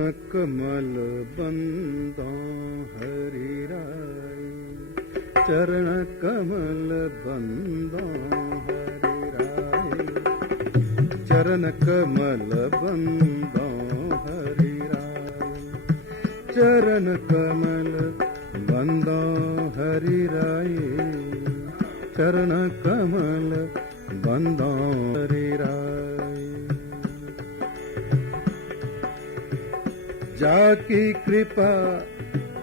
कमल बंदो हरि राय, चरण कमल बंदो हरि राय, चरण कमल बंदो हरि राय, चरण कमल बंदो हरि राय, चरण कमल बंदो हरि राय। जाकी कृपा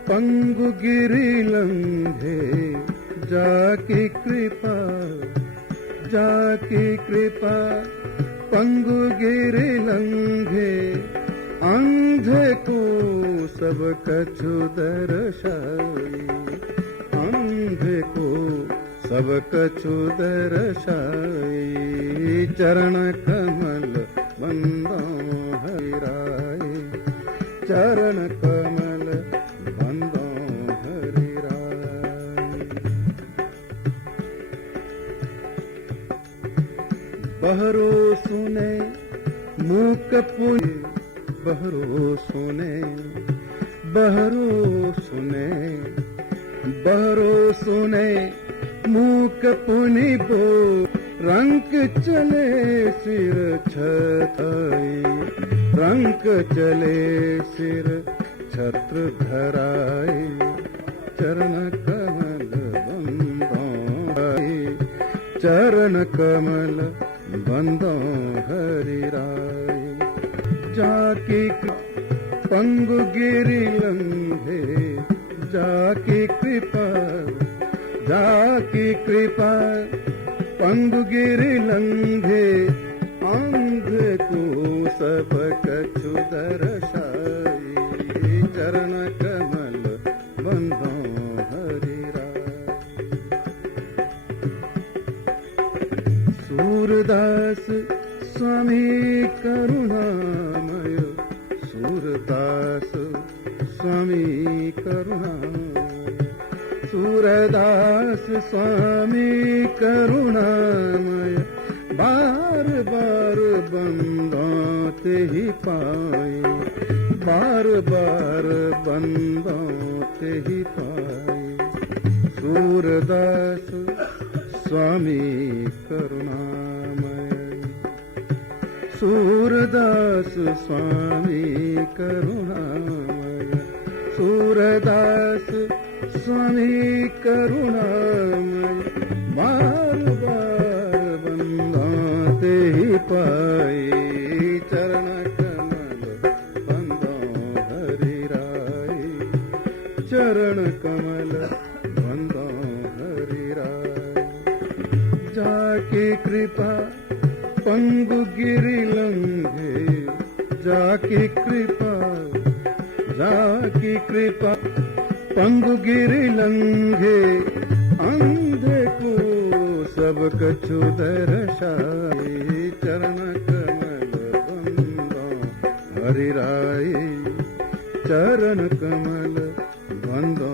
पंगु गिरि लंघे, जाकी कृपा पंगु गिरि लंघे, अंधे को सब कछु दर्शाई, अंधे को सब कछु दर्शाई, चरण कमल बंदो हरि राय, चरण कमल बंदो हरि राय। बहरो सुने मूक पुनि, बहरो सुने, बहरो सुने, बहरो सुने मूक पुनि बो, रंक चले सिर छताई, रंक चले सिर छत्र धराए, चरण कमल बंदो हरि, चरण कमल बंदो हरि राय। जाकी पंगु गिरि लंघे, जाकी कृपा पंगु गिरि लंघे, अंधे को सब कछु दर्शाई, चरण कमल बंदो हरि राय। सूरदास स्वामी करुणामय, सूरदास स्वामी करुणामय, सूरदास स्वामी करुणामय, बार बार बंदो ते ही पाए, बार बार बंदो ते ही पाए, सूरदास स्वामी करुणामय, सूरदास स्वामी करुणामय, सूरदास स्वामी करुणामय, बार बार बंदो ते ही पाए, चरण कमल बंदो हरि राय, चरण कमल बंदो हरि राय। जाकी कृपा पंगु गिरि लंघे, जाकी कृपा पंगु गिरि लंघे, अंधे को सब कछु दर्शाए, चरण कमल बंदो हरि राय, चरण कमल बंदो